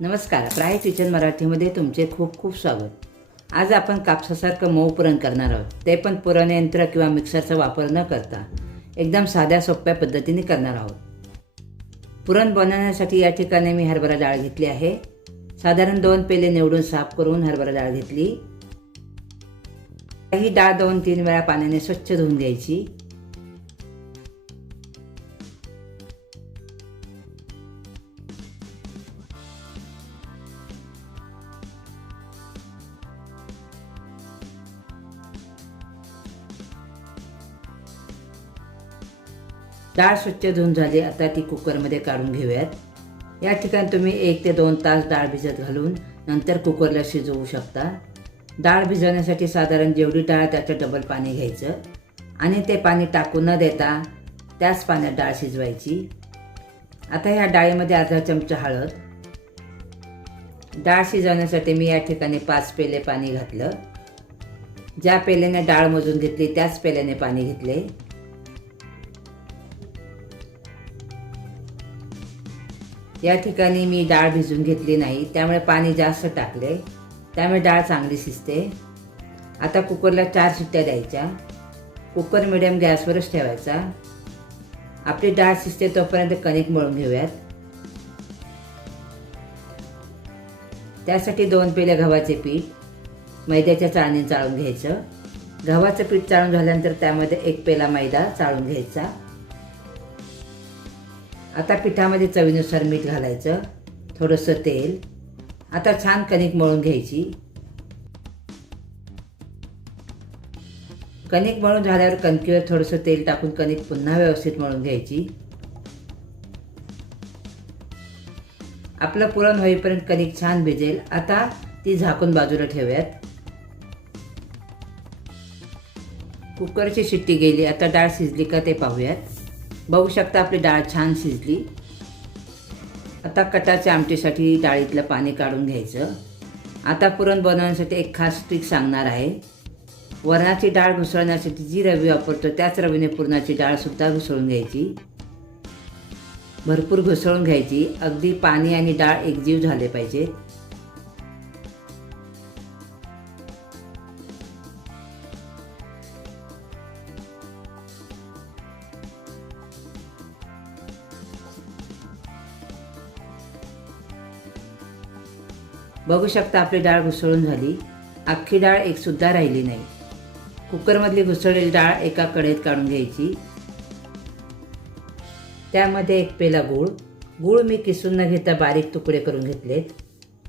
नमस्कार, प्राय किचन मराठीमध्ये तुमचे खूप खूप स्वागत. आज आपण कापसासारखं मऊ पुरण करणार आहोत. ते पण पुरण यंत्र किंवा मिक्सरचा वापर न करता एकदम साध्या सोप्या पद्धतीने करणार आहोत. पुरण बनवण्यासाठी या ठिकाणी मी हरभरा डाळ घेतली आहे. साधारण 2 पेले निवडून साफ करून हरभरा डाळ घेतली. ही डाळ 2-3 वेळा पाण्याने स्वच्छ धुवून घ्यायची. डाळ स्वच्छ धुवून झाली. आता ती कुकरमध्ये काढून घेऊयात. या ठिकाणी तुम्ही 1 ते 2 तास डाळ भिजत घालून नंतर कुकरला शिजवू शकता. डाळ भिजवण्यासाठी साधारण जेवढी डाळ त्याचं डबल पाणी घ्यायचं आणि ते पाणी टाकून न देता त्याच पाण्यात डाळ शिजवायची. आता ह्या डाळीमध्ये अर्धा चमचा हळद. डाळ शिजवण्यासाठी मी या ठिकाणी 5 पेले पाणी घातलं. ज्या पेल्याने डाळ मोजून घेतली त्याच पेल्याने पाणी घेतले. या ठिकाणी मी डाळ भिजून घेतली नाही, त्यामुळे पाणी जास्त टाकले, त्यामुळे डाळ चांगली शिजते. आता कुकरला 4 शिट्ट्या द्यायच्या. कुकर मिडियम गॅसवरच ठेवायचा. आपली डाळ शिजते तोपर्यंत कणिक मळून घेऊयात. त्यासाठी 2 पेले गव्हाचे पीठ मैद्याच्या चाळणीने चाळून घ्यायचं. गव्हाचं पीठ चाळून झाल्यानंतर त्यामध्ये 1 पेला मैदा चाळून घ्यायचा. आता पिठामध्ये चवीनुसार मीठ घालायचं, थोडंसं तेल. आता छान कणिक मळून घ्यायची. कणिक मळून झाल्यावर कणकीवर थोडंसं तेल टाकून कणिक पुन्हा व्यवस्थित मळून घ्यायची. आपलं पुरण होईपर्यंत कणिक छान भिजेल. आता ती झाकून बाजूला ठेवूयात. कुकरची शिट्टी गेली. आता डाळ शिजली का ते पाहूयात. बघू शकता आपली डाळ छान शिजली. आता कटाच्या आमटीसाठी डाळीतलं पाणी काढून घ्यायचं. आता पुरण बनवण्यासाठी एक खास ट्रिक सांगणार आहे. वरणाची डाळ घुसळण्यासाठी जी रवी वापरतो त्याच रवीने पुरणाची डाळ सुद्धा घुसळून घ्यायची. भरपूर घुसळून घ्यायची. अगदी पाणी आणि डाळ एकजीव झाले पाहिजे. बघू शकता आपली डाळ घुसळून झाली. अख्खी डाळ एक सुद्धा राहिली नाही. कुकरमधली घुसळलेली डाळ एका कढईत काढून घ्यायची. त्यामध्ये 1 पेला गूळ. गूळ मी किसून न घेता बारीक तुकडे करून घेतलेत.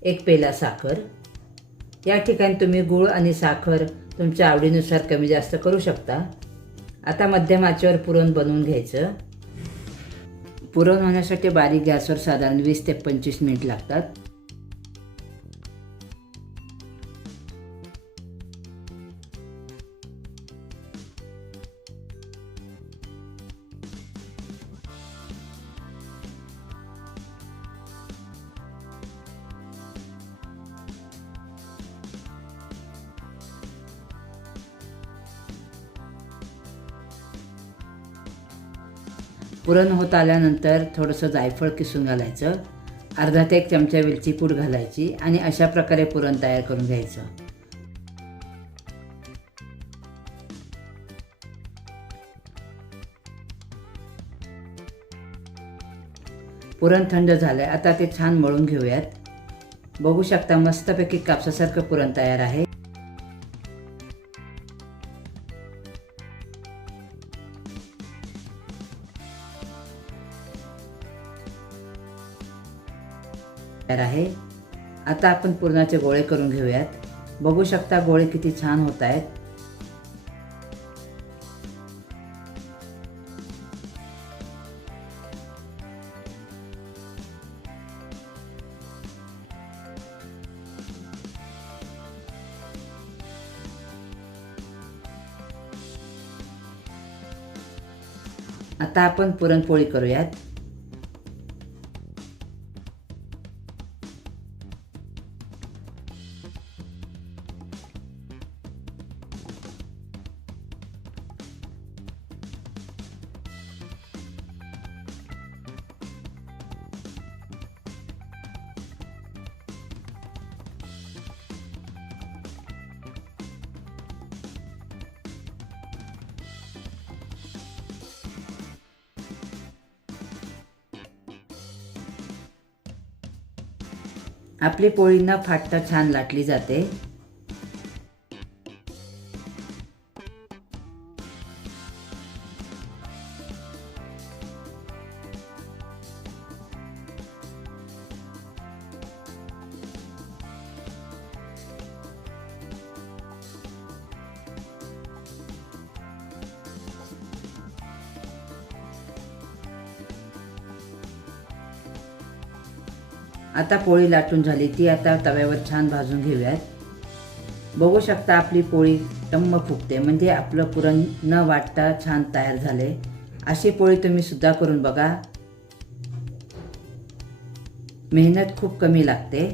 1 पेला साखर. या ठिकाणी तुम्ही गूळ आणि साखर तुमच्या आवडीनुसार कमी जास्त करू शकता. आता मध्यम आचेवर पुरण बनवून घ्यायचं. पुरण होण्यासाठी बारीक गॅसवर साधारण 20 ते 25 मिनिट लागतात. पुरण होत आल्यानंतर थोडंसं जायफळ किसून घालायचं. अर्धा ते 1 चमचा वेलची पूड घालायची आणि अशा प्रकारे पुरण तयार करून घ्यायचं. पुरण थंड झालंय. आता ते छान मळून घेऊयात. बघू शकता मस्तपैकी कापसासारखं पुरण तयार आहे. आता आपण पुरणाचे गोळे करून घेऊयात. बघू शकता गोळे किती छान होत आहेत. आता आपण पुरणपोळी करूयात. आपली पोळी न फाटता छान लाटली जाते. आता पोळी लाटून झाली, ती आता तव्यावर छान भाजून घेऊयात. बघू शकता आपली पोळी टम्म फुगते, म्हणजे आपलं पुरण न वाटता छान तयार झाले. अशी पोळी तुम्ही सुद्धा करून बघा. मेहनत खूप कमी लागते.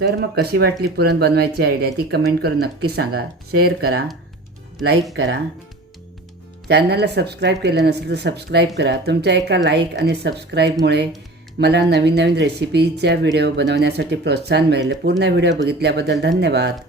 तर मग कशी वाटली पुरण बनवायची आयडिया ती कमेंट करून नक्की सांगा. शेअर करा, लाईक करा. चॅनलला सबस्क्राईब केलं नसेल तर सबस्क्राईब करा. तुमच्या एका लाईक आणि सबस्क्राईबमुळे मला नवीन नवीन रेसिपीच्या व्हिडिओ बनवण्यासाठी प्रोत्साहन मिळेल. पूर्ण व्हिडिओ बघितल्याबद्दल धन्यवाद.